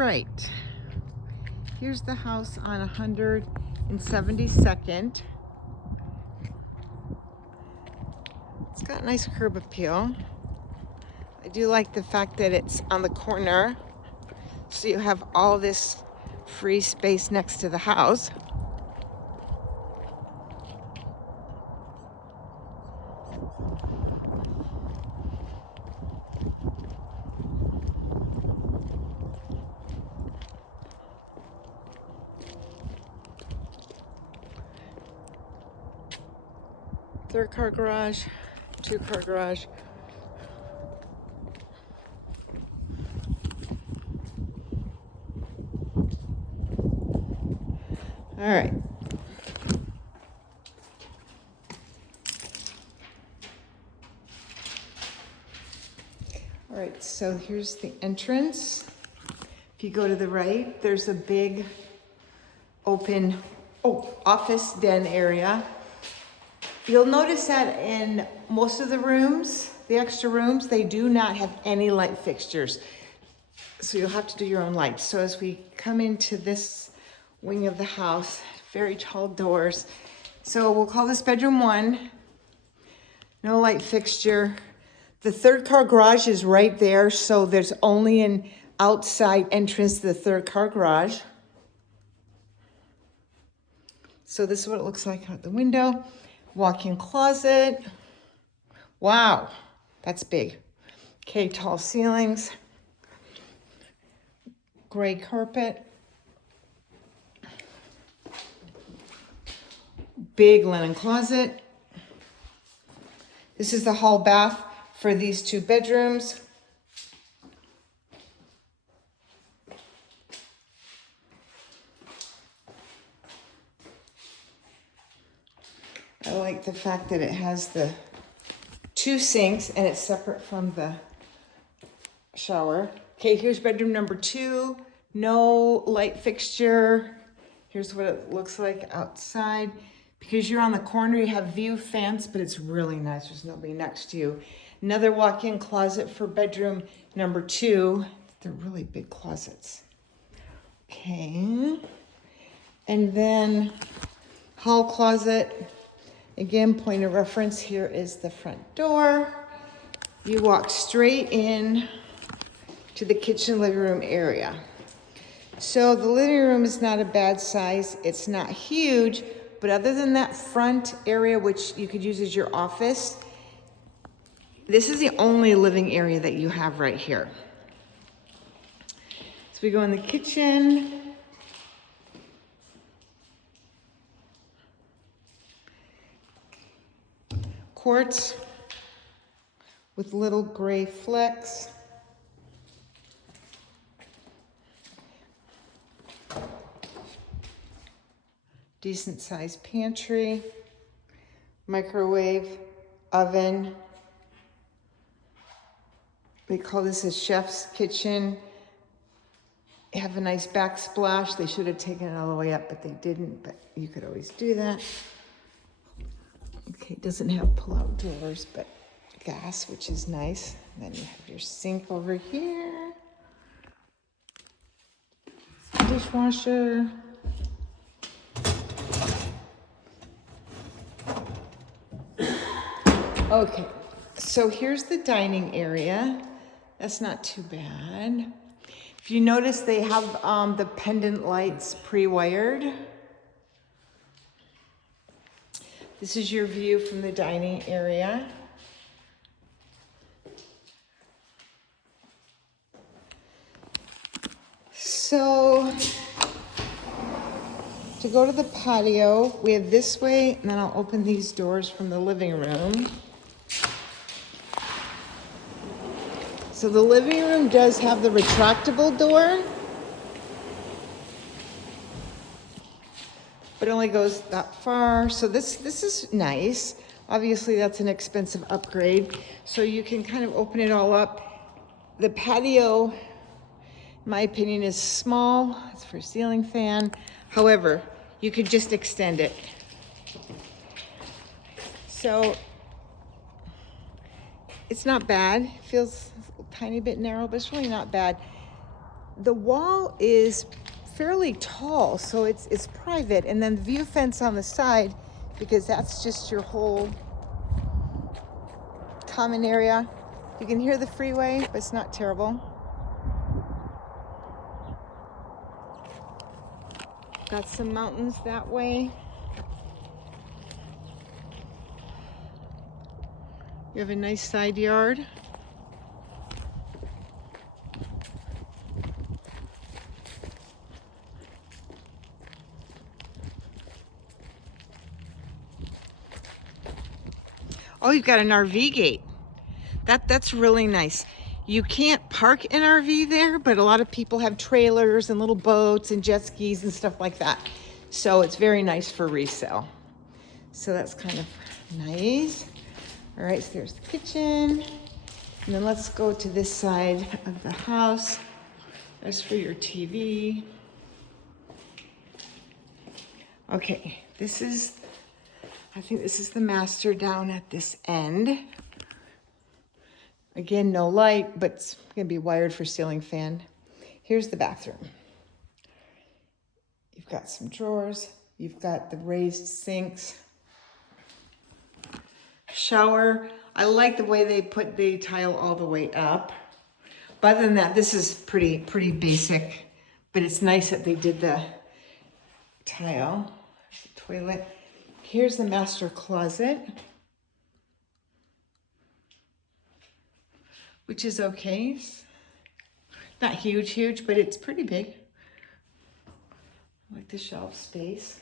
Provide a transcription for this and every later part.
right, here's the house on 172nd. It's got a nice curb appeal. I do like the fact that it's on the corner, so you have all this free space next to the house. Third car garage, 2-car garage. All right. All right, so here's the entrance. If you go to the right, there's a big open office den area. You'll notice that in most of the rooms, the extra rooms, they do not have any light fixtures. So you'll have to do your own lights. So as we come into this wing of the house, very tall doors. So we'll call this bedroom 1. No light fixture. The 3rd car garage is right there, so there's only an outside entrance to the 3rd car garage. So this is what it looks like out the window. Walk-in closet. Wow, that's big. Okay, tall ceilings. Gray carpet. Big linen closet. This is the hall bath for these 2 bedrooms. I like the fact that it has the 2 sinks and it's separate from the shower. Okay, here's bedroom number 2. No light fixture. Here's what it looks like outside. Because you're on the corner, you have view fence, but it's really nice. There's nobody next to you. Another walk-in closet for bedroom number 2. They're really big closets. Okay. And then hall closet. Again, point of reference here is the front door. You walk straight in to the kitchen living room area. So the living room is not a bad size. It's not huge, but other than that front area, which you could use as your office, this is the only living area that you have right here. So we go in the kitchen. Quartz with little gray flecks. Decent sized pantry, microwave, oven. They call this a chef's kitchen. They have a nice backsplash. They should have taken it all the way up, but they didn't, but you could always do that. Okay, it doesn't have pull-out doors, but gas, which is nice. And then you have your sink over here. Dishwasher. Okay, so here's the dining area. That's not too bad. If you notice, they have the pendant lights pre-wired. This is your view from the dining area. So to go to the patio, we have this way, and then I'll open these doors from the living room. So the living room does have the retractable door, but it only goes that far. So this is nice. Obviously that's an expensive upgrade. So you can kind of open it all up. The patio, in my opinion, is small. It's for a ceiling fan. However, you could just extend it. So it's not bad. It feels a tiny bit narrow, but it's really not bad. the wall is fairly tall, so it's private, and then the view fence on the side, because that's just your whole common area. You can hear the freeway, but it's not terrible. Got some mountains that way. You have a nice side yard. Oh, you've got an RV gate. That's really nice. You can't park an RV there, but a lot of people have trailers and little boats and jet skis and stuff like that. So it's very nice for resale. So that's kind of nice. All right, so there's the kitchen. And then let's go to this side of the house. That's for your TV. Okay, I think this is the master down at this end. Again, no light, but it's gonna be wired for ceiling fan. Here's the bathroom. You've got some drawers. You've got the raised sinks. Shower. I like the way they put the tile all the way up. But other than that, this is pretty basic, but it's nice that they did the tile. The toilet. Here's the master closet, which is okay. It's not huge, but it's pretty big. I like the shelf space.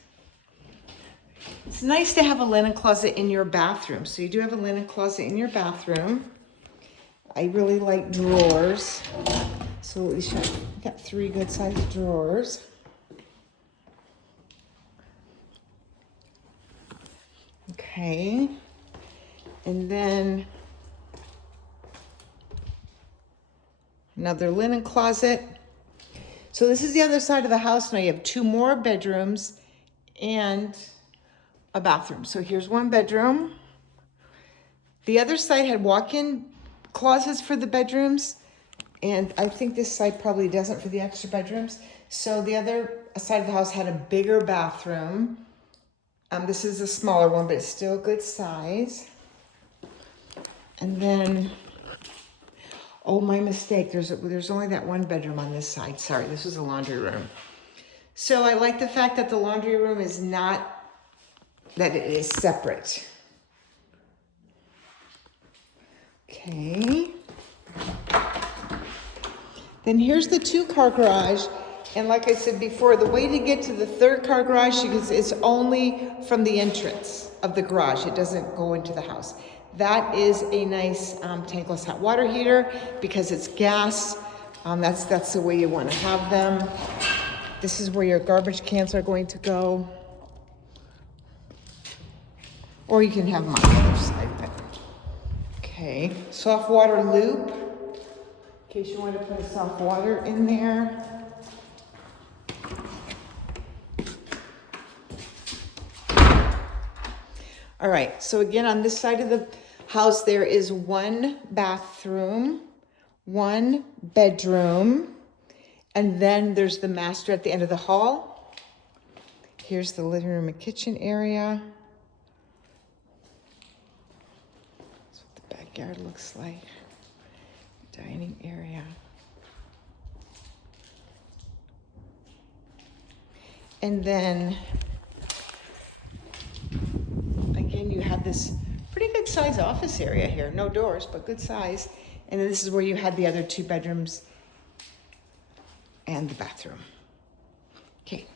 It's nice to have a linen closet in your bathroom. So you do have a linen closet in your bathroom. I really like drawers. So at least I've got 3 good sized drawers. Okay. And then another linen closet. So this is the other side of the house. Now you have 2 more bedrooms and a bathroom. So here's 1 bedroom. The other side had walk-in closets for the bedrooms, and I think this side probably doesn't for the extra bedrooms. So the other side of the house had a bigger bathroom. This is a smaller one, but it's still a good size. And then, oh, my mistake. There's only that 1 bedroom on this side. Sorry, this was a laundry room. So I like the fact that the laundry room is not, that it is separate. Okay. Then here's the 2-car garage. And like I said before, the way to get to the 3rd car garage is only from the entrance of the garage. It doesn't go into the house. That is a nice tankless hot water heater because it's gas. That's the way you want to have them. This is where your garbage cans are going to go. Or you can have them on the other side. Okay, soft water loop. In case you want to put soft water in there. All right, so again, on this side of the house, there is 1 bathroom, 1 bedroom, and then there's the master at the end of the hall. Here's the living room and kitchen area. That's what the backyard looks like. Dining area. And then again, you have this pretty good size office area here. No doors, but good size. And then this is where you had the other 2 bedrooms and the bathroom. Okay.